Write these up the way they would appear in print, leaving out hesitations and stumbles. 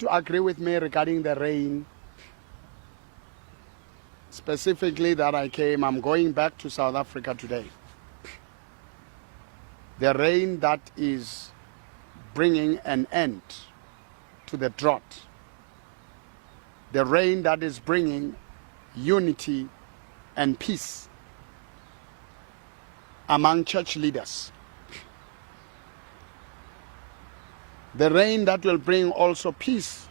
To agree with me regarding the rain, specifically that I'm going back to South Africa today. The rain that is bringing an end to the drought. The rain that is bringing unity and peace among church leaders. The rain that will bring also peace.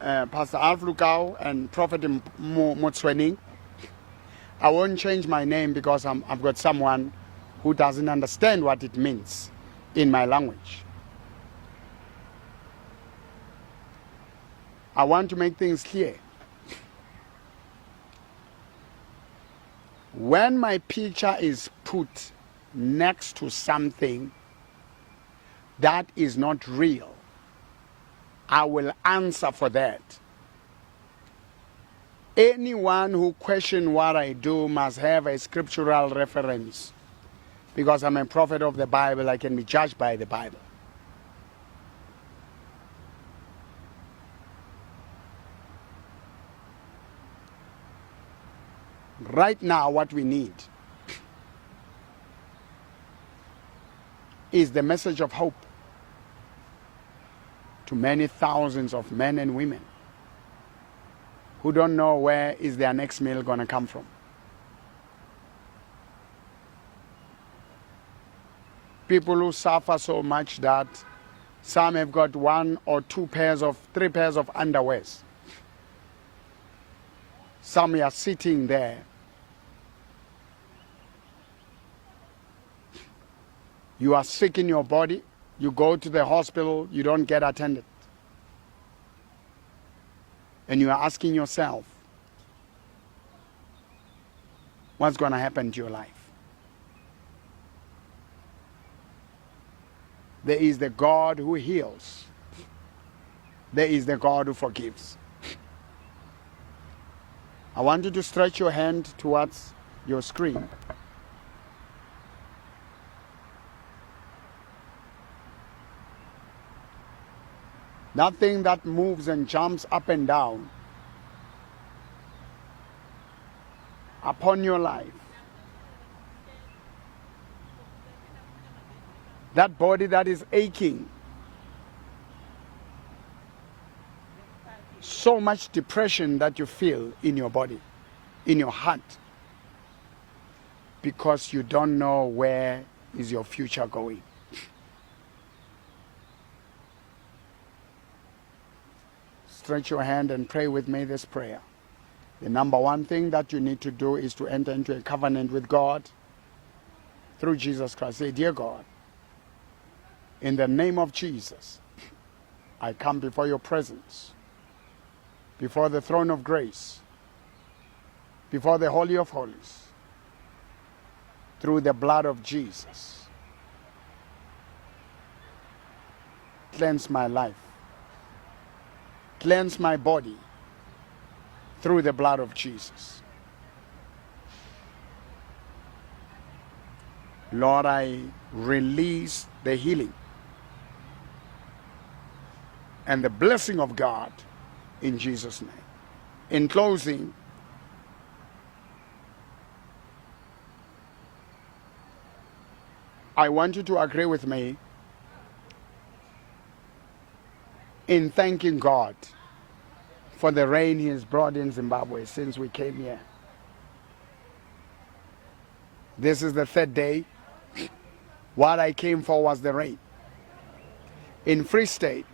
Pastor Alf Lukau and Prophet Motswening. I won't change my name because I've got someone who doesn't understand what it means in my language. I want to make things clear. When my picture is put next to something that is not real, I will answer for that. Anyone who questions what I do must have a scriptural reference. Because I'm a prophet of the Bible, I can be judged by the Bible. Right now, what we need is the message of hope to many thousands of men and women who don't know where is their next meal going to come from. People who suffer so much that some have got 1 or 2 pairs of 3 pairs of underwears. Some are sitting there. You are sick in your body, you go to the hospital, you don't get attended. And you are asking yourself, what's going to happen to your life? There is the God who heals. There is the God who forgives. I want you to stretch your hand towards your screen. Nothing that moves and jumps up and down upon your life. That body that is aching. So much depression that you feel in your body, in your heart. Because you don't know where is your future going. Stretch your hand and pray with me this prayer. The number one thing that you need to do is to enter into a covenant with God through Jesus Christ. Say, dear God, in the name of Jesus, I come before your presence, before the throne of grace, before the Holy of Holies, through the blood of Jesus. Cleanse my life. Cleanse my body through the blood of Jesus. Lord, I release the healing and the blessing of God in Jesus' name. In closing, I want you to agree with me in thanking God for the rain he has brought in Zimbabwe since we came here. This is the 3rd day. What I came for was the rain. In Free State,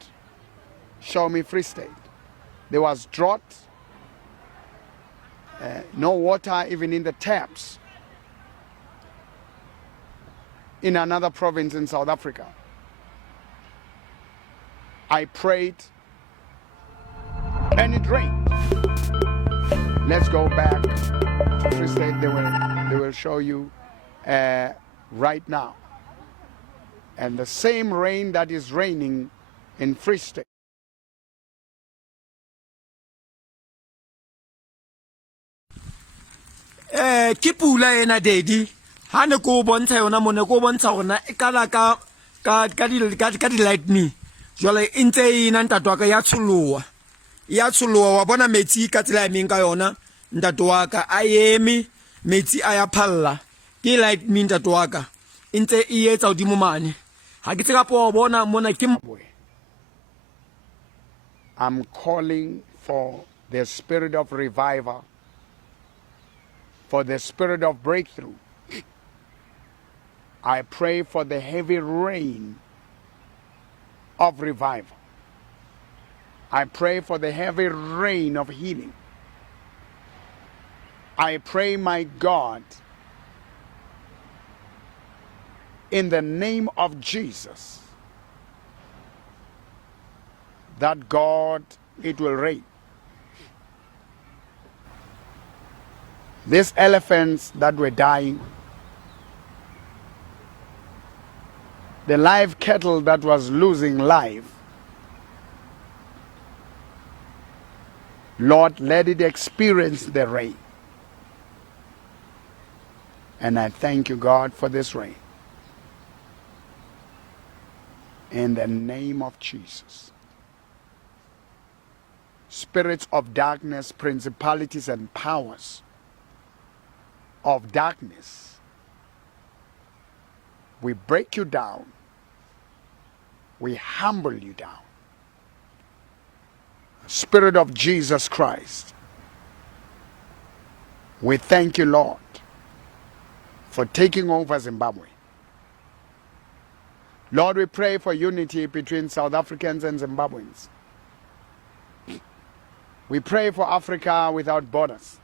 show me Free State, there was drought, no water even in the taps. In another province in South Africa, I prayed and it rained. Let's go back to Free State. They will show you right now. And the same rain that is raining in Free State. Ke pula ena dedi ha ne ko bontsha yona mone ko bontsha gona e kala ka ka di lightning jwale e ntse e na ntate wa ka ya tsholoha wa bona metsi ka tsela e meng ka yona ntate wa ka a eme metsi a ya phalla ke lightning ntate wa ka e ntse e etsa hodimo mane ha ke tseka po bona mona ke I'm calling for the spirit of revival, for the spirit of breakthrough. I pray for the heavy rain of revival. I pray for the heavy rain of healing. I pray, my God, in the name of Jesus, that God, it will rain. These elephants that were dying, the live cattle that was losing life, Lord, let it experience the rain. And I thank you, God, for this rain. In the name of Jesus. Spirits of darkness, principalities and powers of darkness, we break you down. We humble you down. Spirit of Jesus Christ, we thank you, Lord, for taking over Zimbabwe. Lord, we pray for unity between South Africans and Zimbabweans. We pray for Africa without borders.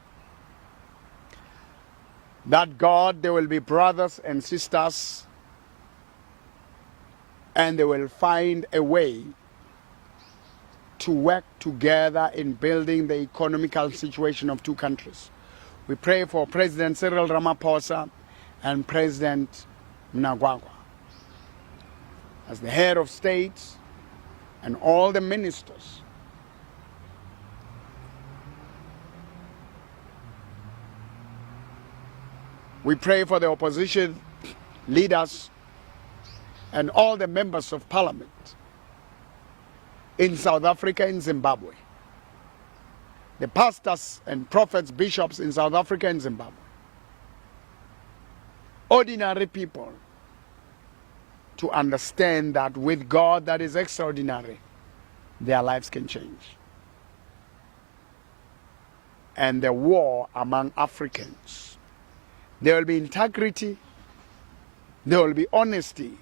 That God, there will be brothers and sisters, and they will find a way to work together in building the economical situation of two countries. We pray for President Cyril Ramaphosa and President Mnangagwa as the head of state and all the ministers. We pray for the opposition leaders and all the members of parliament in South Africa and Zimbabwe, the pastors and prophets, bishops in South Africa and Zimbabwe, ordinary people, to understand that with God that is extraordinary, their lives can change. And the war among Africans, there will be integrity, there will be honesty,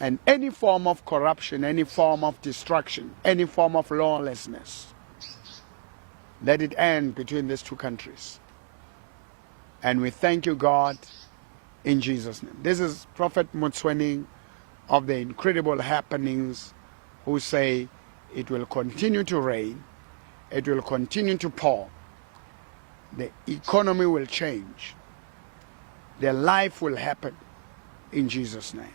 and any form of corruption, any form of destruction, any form of lawlessness, let it end between these two countries. And we thank you, God, in Jesus' name. This is Prophet Mutsweni of the Incredible Happenings, who say it will continue to rain, it will continue to pour, the economy will change, their life will happen in Jesus' name.